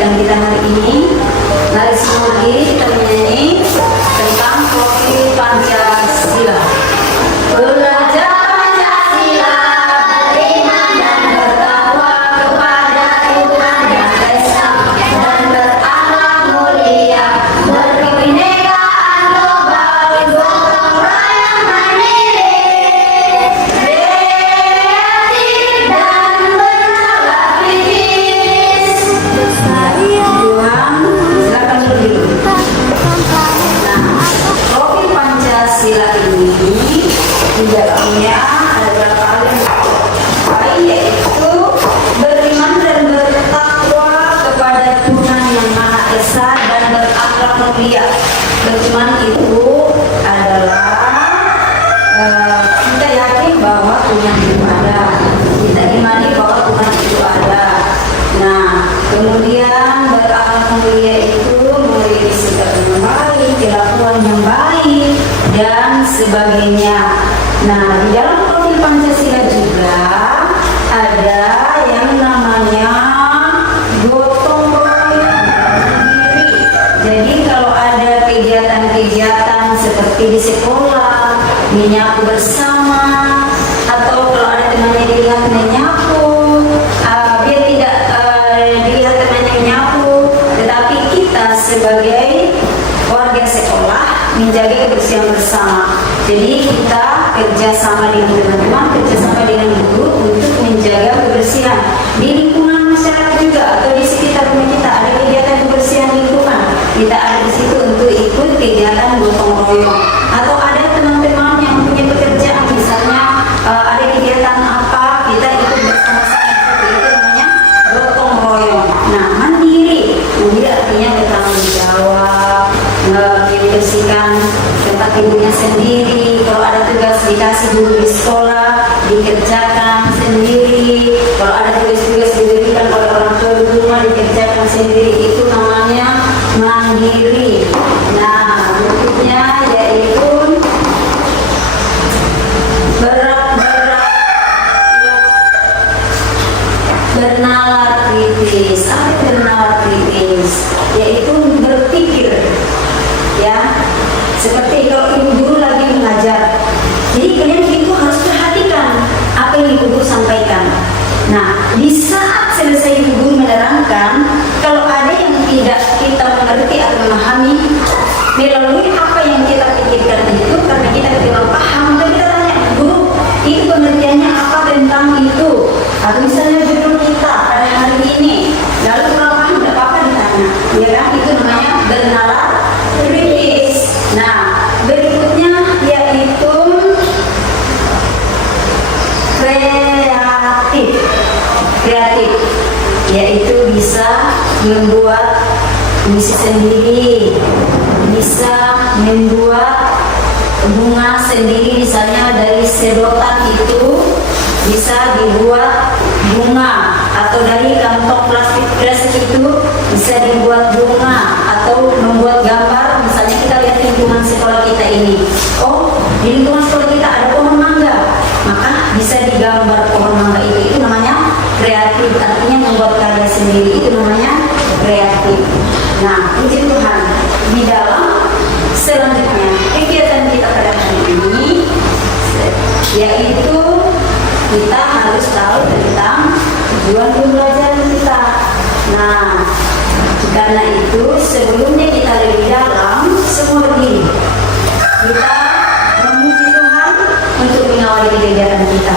kegiatan kita hari ini. Mari semua diri kita menyanyi tentang profil Pancasila. Belajar Pancasila, beriman dan bertakwa kepada Tuhan Yang Esa, dan berakhlak mulia, berkebinekaan global, gotong royong mandiri, kreatif dan bernalar kritis. Silakan berdiri. Nah, profil Pancasila ini di dalamnya ada beberapa hal yang baik, yaitu beriman dan bertakwa kepada Tuhan Yang Maha Esa dan berakhlak mulia. Beriman itu adalah kita yakin bahwa Tuhan itu ada, kita imani bahwa Tuhan itu ada. Nah, kemudian berakhlak mulia itu memiliki sikap yang baik, kelakuan yang baik, dan sebagainya. Nah, di dalam profil Pancasila juga ada yang namanya gotong royong mandiri. Jadi kalau ada kegiatan-kegiatan seperti di sekolah, menyapu bersama, atau kalau ada temannya dilihat menyapu, biar tidak dilihat temannya menyapu, tetapi kita sebagai warga sekolah menjaga kebersihan bersama. Jadi kita kerjasama dengan teman-teman, kerjasama dengan guru untuk menjaga kebersihan di lingkungan masyarakat juga, atau di sekitar rumah kita ada kegiatan kebersihan lingkungan, kita ada di situ untuk ikut kegiatan gotong royong. Atau ada teman-teman yang punya pekerjaan, misalnya ada kegiatan apa, kita ikut bersama-sama, itu namanya gotong royong. Nah, mandiri artinya bertanggung jawab, membersihkan tempat tidurnya sendiri. Kalau ada tugas dikasih guru di sekolah, dikerjakan sendiri. Kalau ada tugas-tugas diberikan oleh orang tua di rumah, dikerjakan sendiri. Itu namanya mandiri. Nah, berikutnya yaitu bernalar kritis. Apa bernalar kritis? Yaitu berpikir, ya. Seperti kalau ibu guru lagi mengajar, jadi kalian itu harus perhatikan apa yang ibu guru sampaikan. Nah, di saat selesai ibu guru menerangkan, kalau ada yang tidak kita mengerti atau memahami melalui apa yang kita pikirkan itu, karena kita tidak paham, maka kita tanya, guru, itu pengertiannya apa tentang itu? Atau misalnya judul kita pada hari ini, lalu kalau paham tidak apa-apa ditanya, ya kan? Itu namanya bernalar kritis. Nah, berikutnya yaitu kreatif, yaitu bisa membuat puisi sendiri, bisa membuat bunga sendiri, misalnya dari sedotan itu bisa dibuat bunga, atau dari kantong plastik itu bisa dibuat bunga, atau membuat gambar. Misalnya kita lihat lingkungan sekolah kita ini, oh di lingkungan sekolah kita ada pohon mangga, maka bisa digambar pohon mangga itu namanya kreatif, artinya membuat karya sendiri, itu namanya kreatif. Nah, puji Tuhan, di dalam selanjutnya kegiatan kita pada hari ini yaitu kita harus tahu tentang tujuan pembelajaran kita. Nah, karena itu sebelumnya kita lebih dalam semua begini, kita memuji Tuhan untuk mengawali kegiatan kita.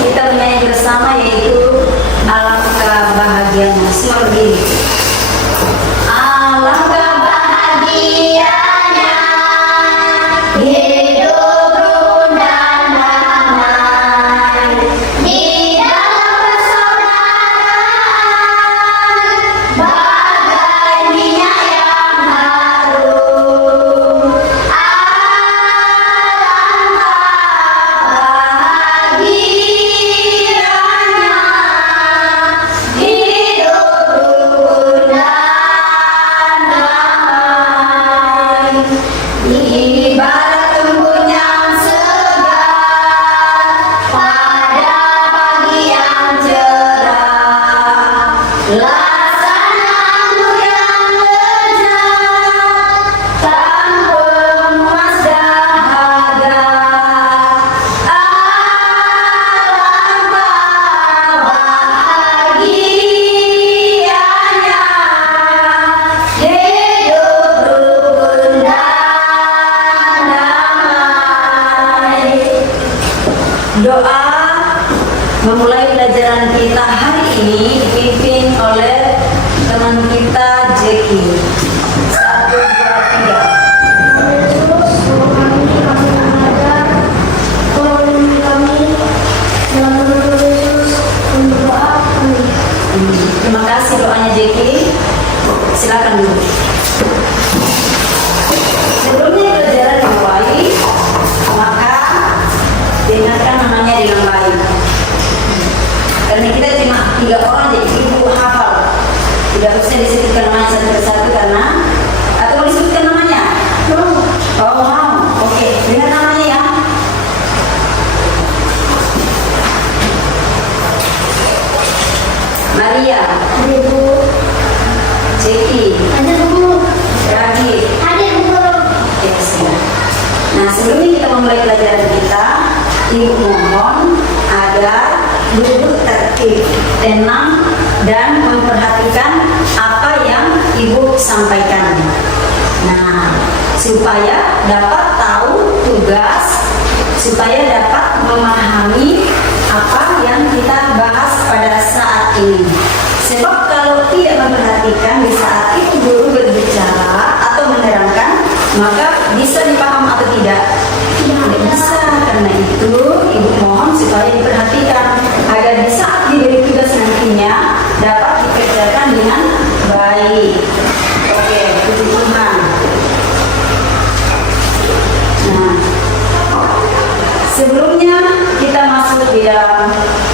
Kita menyanyi bersama, yaitu alangkah bahagianya. Semua begini. Alangkah bahagianya hidup rukun dan damai di dalam persaudaraan, bagai minyak yang harum. Alangkah bahagianya hidup rukun dan laksana Jeki. 1, 2, 3. Yesus, kami mengajar kami dalam nama Yesus berdoa kami. Terima kasih doanya Jeki. Silakan dulu. Sebelumnya pelajaran dimulai, maka dengarkan namanya dengan baik. Karena kita cuma 3 orang, jadi ibu hafal. Tidak usah disebutkan namanya satu persatu karena atau mau disebutkan namanya? Oh mau, oke. Dengar namanya ya. Maria, Ibu, Jeki, ada guru, Ragi. ada guru. Oke, siap. Nah, sebelum kita memulai pelajaran kita, Ibu mohon agar duduk tertib, tenang, dan memperhatikan apa yang Ibu sampaikan. Nah, supaya dapat tahu tugas, supaya dapat memahami apa yang kita bahas pada saat ini. Sebab kalau tidak memperhatikan di saat itu guru berbicara atau menerangkan, maka bisa dipaham atau tidak? Tidak bisa. Karena itu Ibu mohon supaya diperhatikan agar di saat diberi tugas nantinya dapat dikerjakan dengan baik. Oke, puji Tuhan. Nah, sebelumnya kita masuk di dalam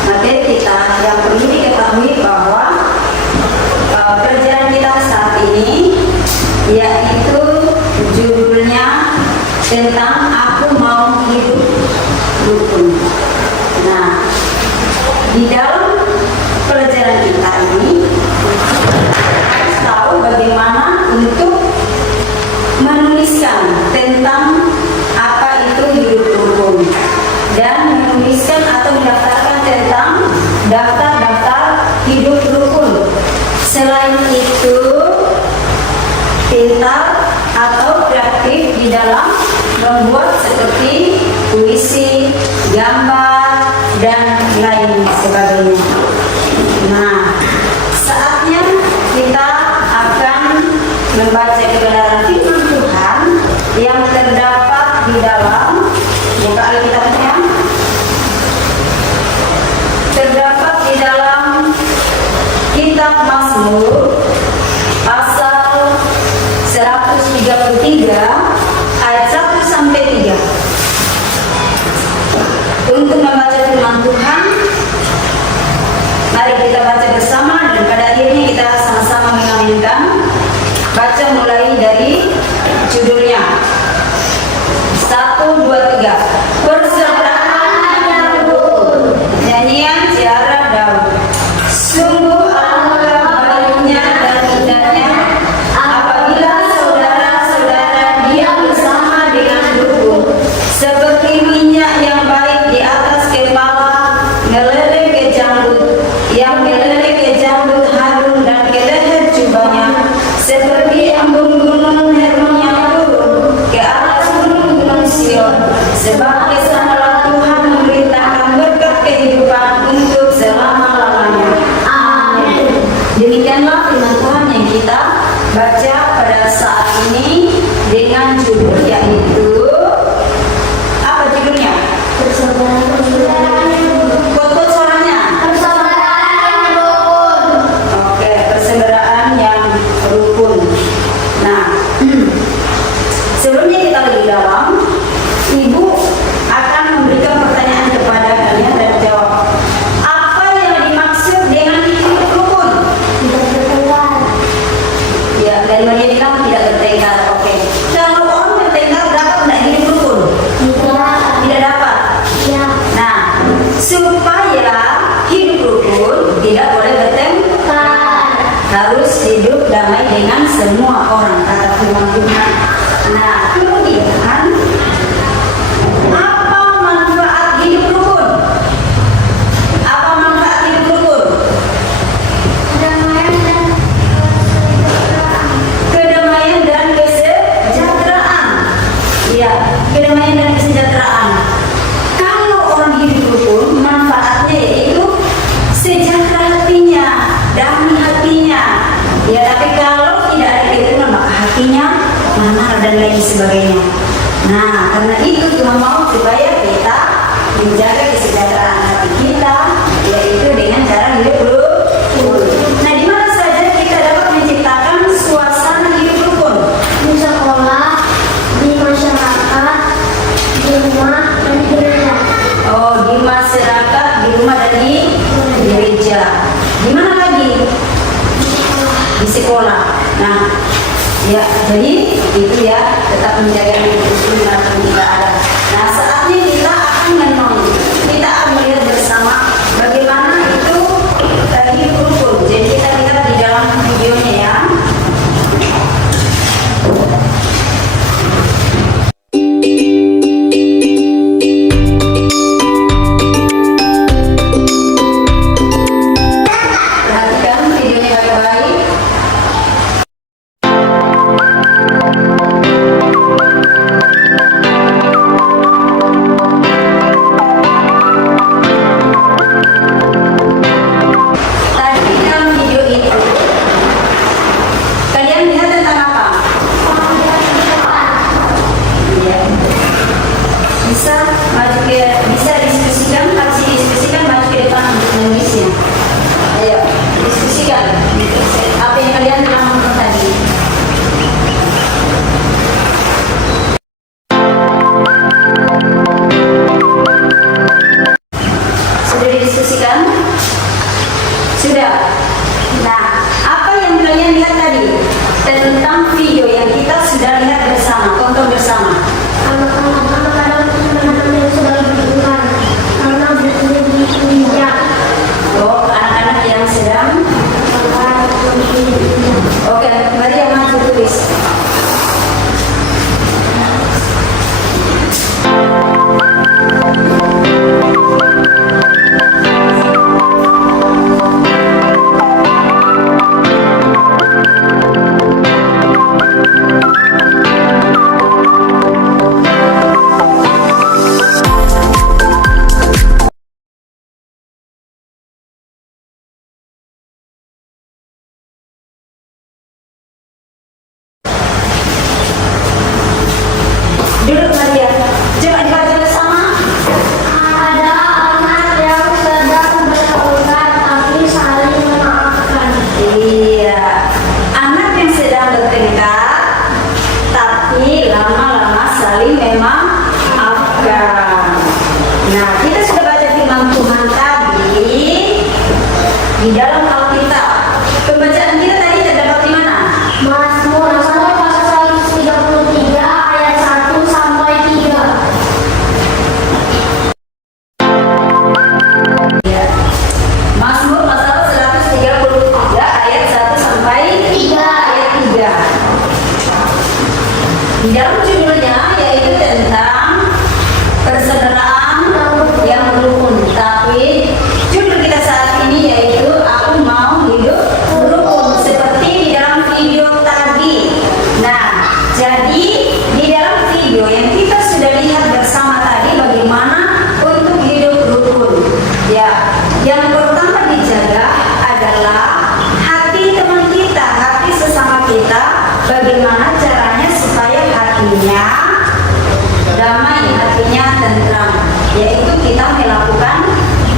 materi kita, yang perlu diketahui bahwa pelajaran kita saat ini yaitu judulnya tentang aku mau hidup rukun. Nah, di dalam pelajaran kita ini harus tahu bagaimana untuk menuliskan tentang apa itu hidup rukun dan menuliskan atau mendaftarkan tentang daftar-daftar hidup rukun. Selain itu, pintar atau kreatif di dalam membuat seperti puisi, gambar, dan lain sebagainya. Nah, saatnya kita akan membaca kebenaran firman Tuhan yang terdapat di dalam, buka Alkitabnya, terdapat di dalam kitab Mazmur pasal 133 ayat 1 sampai 3. Untuk membaca firman Tuhan, mari kita baca bersama dan pada akhirnya kita sama-sama mengaminkan. Baca mulai dari judulnya. 1, 2, 3. Persaudaraan yang rukun. Nyanyian Ziarah Daud. Sungguh alangkah baiknya dan indahnya apabila saudara-saudara diam bersama dengan rukun, seperti minyak yang baik di atas kepala meleleh ke janggut, yang meleleh ke janggut Harun dan ke leher jubahnya, seperti embun gunung Hermon yang turun ke atas gunung-gunung Sion. Sebab kesanalah Tuhan memerintahkan berkat kehidupan untuk selama-lamanya. Amin. Demikianlah firman Tuhan yang kita baca pada saat ini dengan judul yaitu apa judulnya? Foto suaranya. Oke, persaudaraan yang rukun. Nah, sebelumnya kita lebih dalam, Ibu akan memberikan pertanyaan kepada kalian dan jawab. Apa yang dimaksud dengan hidup rukun? Ya, dari Maria bilang tidak bertengkar. Oke. Kalau orang bertengkar dapat tidak hidup rukun? Tidak dapat. Nah, supaya hidup rukun tidak boleh bertengkar, harus hidup damai dengan semua orang, kata firman Tuhan. Nah, kemudian apa manfaat hidup rukun? Apa manfaat hidup rukun? Kedamaian dan kesejahteraan. Ya, kedamaian dan kesejahteraan. Kalau orang hidup rukun, manfaatnya yaitu sejahtera hatinya, damai hatinya. Ya, tapi kalau tidak artinya mana dan lain sebagainya. Nah, karena itu Tuhan mau supaya kita menjaga kesejahteraan hati kita, yaitu dengan cara hidup rukun. Nah, di mana saja kita dapat menciptakan suasana hidup rukun? Di sekolah, di masyarakat, di rumah, dan di gereja. Oh, di masyarakat, di rumah dan di gereja. Di mana lagi? Di sekolah. Nah, ya, jadi itu ya, tetap menjaga hidup rukun dimanapun kita ada. Nah, saatnya kita akan menonton, kita akan melihat bersama bagaimana itu hidup rukun. Jadi kita lihat di dalam videonya ya. Perhatikan videonya baik-baik. Tadi dalam video itu kalian lihat tentang apa? Iya. Bisa maju ke, bisa diskusikan, kasih diskusikan, maju ke depan untuk menulisnya. Ayo diskusikan apa yang kalian telah nonton tadi. Sudah didiskusikan? Sudah. Nah, apa yang kalian lihat tadi tentang video yang kita sudah lihat bersama, tonton bersama? Anak-anak kadang-kadang yang sudah berhubungan karena bijak. Oh, anak-anak yang sedang. Oke, mari yang maju tulis. Duduk Maria. Coba dibaca bersama. Ada anak yang sedang bertengkar tapi saling memaafkan. Iya, anak yang sedang bertengkar tapi lama-lama saling memaafkan. Nah, kita sudah baca firman Tuhan tadi di dalam Alkitab. Pembacaan kita tadi terdapat di mana? Mazmur pasal 133 ayat 1 sampai 3. Ya. Mazmur pasal 133 ayat 1 sampai 3 ayat 3. Di dalam judulnya yaitu tentang persaudaraan yang rukun. Tapi judul kita saat ini yaitu aku mau hidup rukun seperti di dalam video tadi. Nah, jadi di dalam video yang kita sudah lihat bersama tadi bagaimana untuk hidup rukun. Ya, yang pertama dijaga adalah hati teman kita, hati sesama kita. Bagaimana caranya supaya hatinya damai, hatinya tentram, yaitu kita melakukan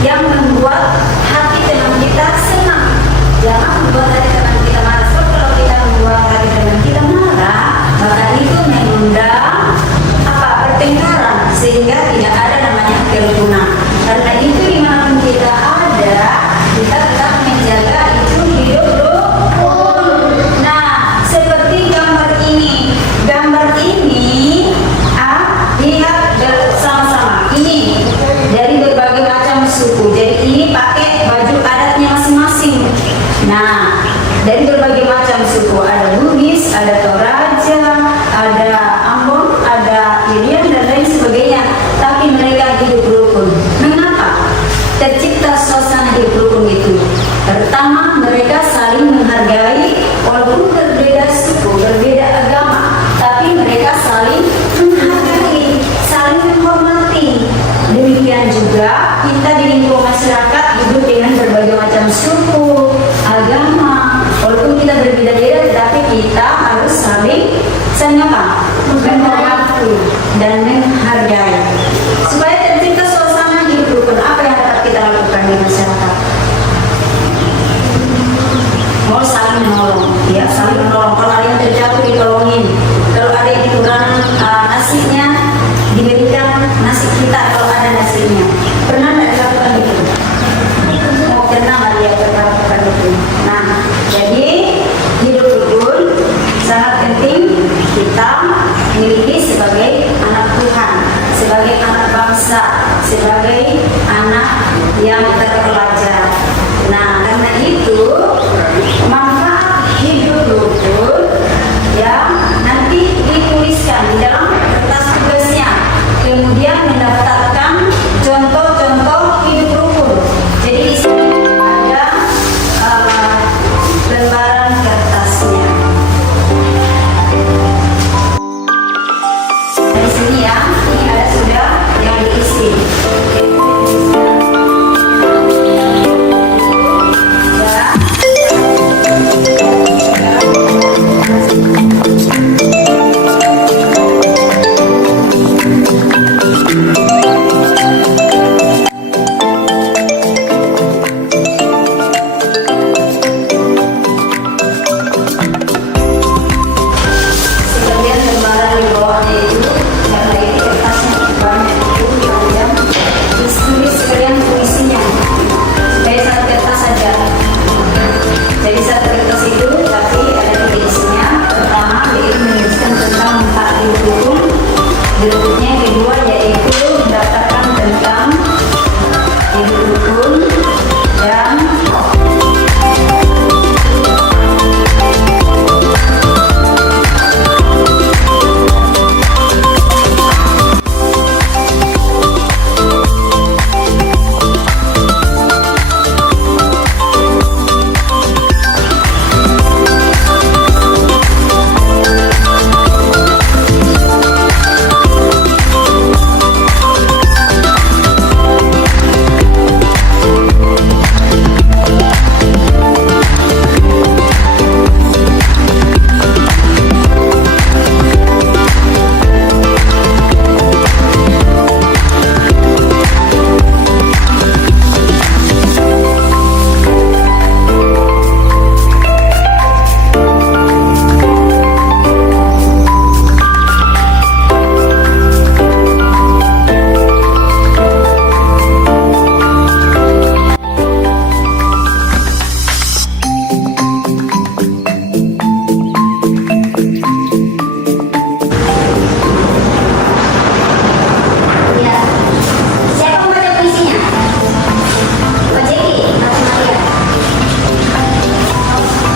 yang membuat hati teman kita senang. Jangan membuat hati teman kita marah. Sebab kalau kita membuat hati teman kita marah, maka itu mengundang apa? Pertengkaran, sehingga tidak ada namanya kerukunan. Karena itu dimanapun kita ada, kita tetap menjaga itu hidup rukun. Nah, seperti gambar ini. Gambar ini lihat bersama-sama. Ini dari berbagai macam suku. Jadi ini pakai baju adatnya masing-masing. Nah, dari berbagai macam suku. Ada Bugis, ada Toraja, ada Ambon, ada Irian dan lain sebagainya. Tapi mereka hidup rukun. Mengapa tercipta suasana hidup rukun itu? Pertama, mereka saling menghargai walaupun berbeda suku, berbeda agama, tapi mereka saling menghargai, saling menghormati. Demikian juga kita di lingkungan masyarakat hidup dengan berbagai macam suku, agama. Walaupun kita berbeda-beda, tetapi kita harus saling dan menghargai. Supaya tercipta suasana hidup rukun, apa yang dapat kita lakukan di masyarakat? Mau saling menolong, ya, saling menolong. Kalau ada yang terjatuh ditolongin, kalau ada yang kurang nasinya diberikan nasi kita kalau ada nasinya. Pernah nggak dilakukan itu? Oh, pernah nggak dia pernah lakukan itu? Nah, jadi hidup rukun sangat penting kita miliki sebagai anak Tuhan, sebagai anak bangsa, sebagai anak yang terpelajar. Nah, karena itu manfaat hidup rukun ya nanti dituliskan di dalam kertas tugasnya, kemudian mendaftarkan contoh-contoh hidup rukun. Jadi di sini ada lembaran kertasnya. Di sini ya, ini ada sudah yang diisi. Sebagian lembaran di bawahnya itu karena ini kertasnya banyak itu panjang, ditulis sekalian puisinya dari satu kertas saja. Jadi satu kertas itu tapi ada tiga isinya. Pertama yaitu menuliskan tentang manfaat hidup rukun. Berikutnya yang kedua yaitu mendaftarkan tentang hidup rukun dan ya. Siapa membaca puisinya? Pak Jeki atau Maria?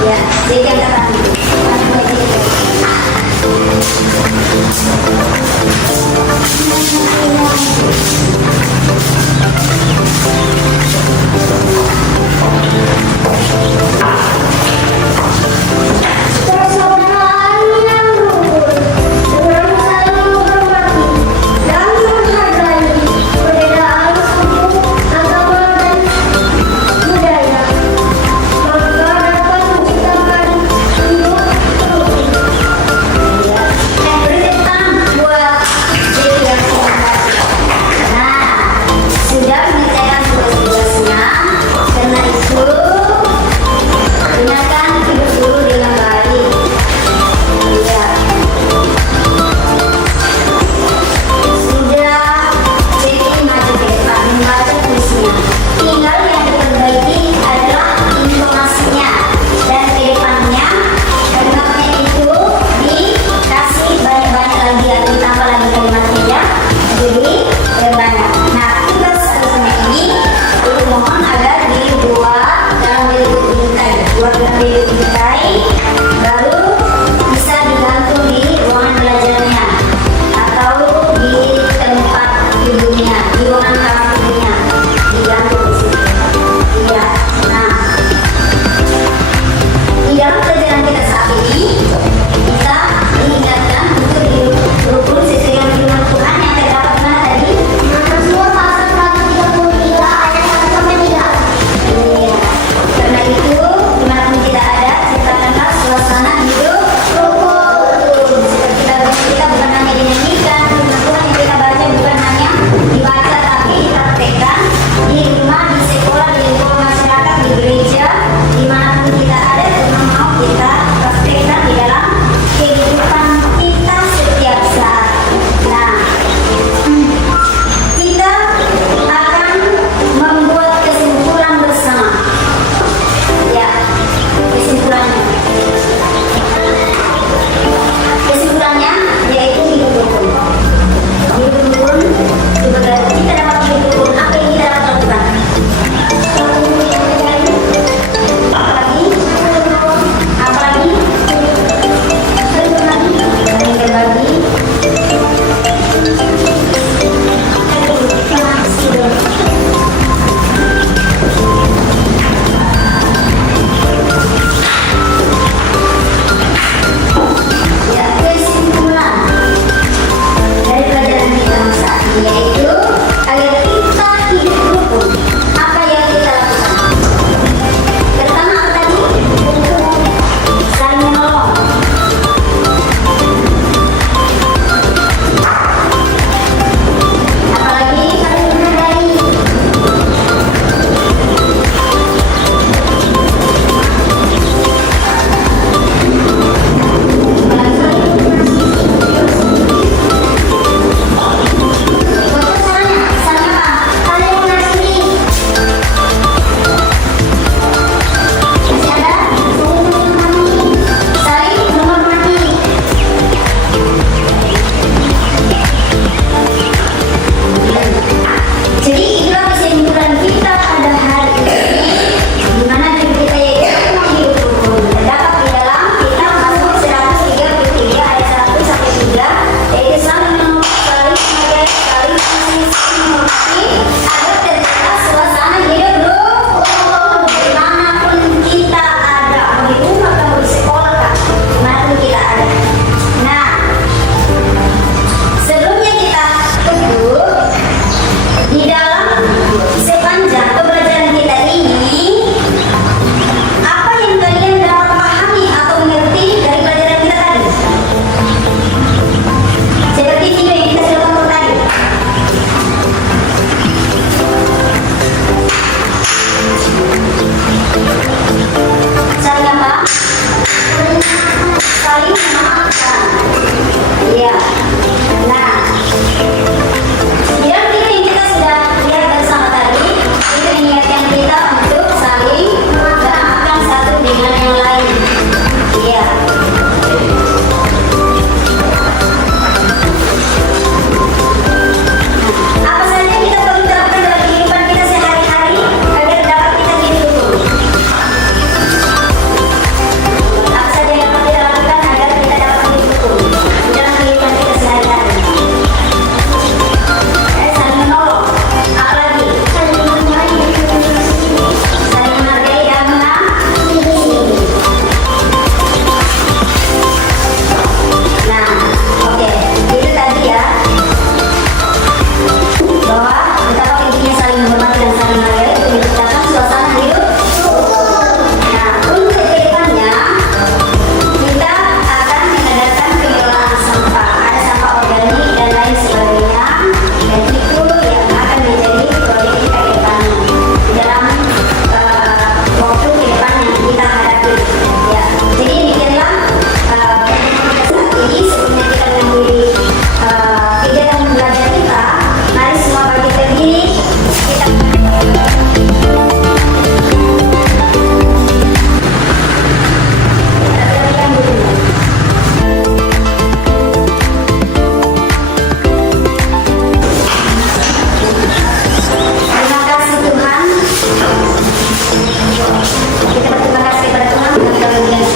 Ya, Jeki yang kata itu. Persaudaraan yang rukun dengan saling menghormati dan menghargai perbedaan suku, agama, dan budaya, maka dapat menciptakan hidup rukun. Beri tepuk tangan buat Jeki yang hebat. Nah, sudah mengerjakan tugas-tugasnya. Karena itu gunakan hidup dulu dengan baik. Iya. Sudah Jeki maju ke depan membaca puisinya. Tinggal yang diperbaiki adalah informasinya dan ke depannya kalimatnya itu dikasih banyak-banyak lagi atau ditambah lagi kalimatnya ya. Jadi banyak. Nah, tugas tugasnya ini mohon agar dibuat dalam bentuk bingkai. Buat dalam bentuk bingkai, baru bisa digantung di ruangan belajarnya atau di tempat tidurnya, di ruangan kamar tidurnya, digantung di situ. Iya. Nah, di dalam pelajaran kita saat ini kita diingatkan untuk hidup rukun sesuai dengan firman Tuhan yang terdapat di mana tadi? Mazmur pasal 133 ayat 1 sampai 3. Iya. Karena itu dimanapun kita ada, intelijensi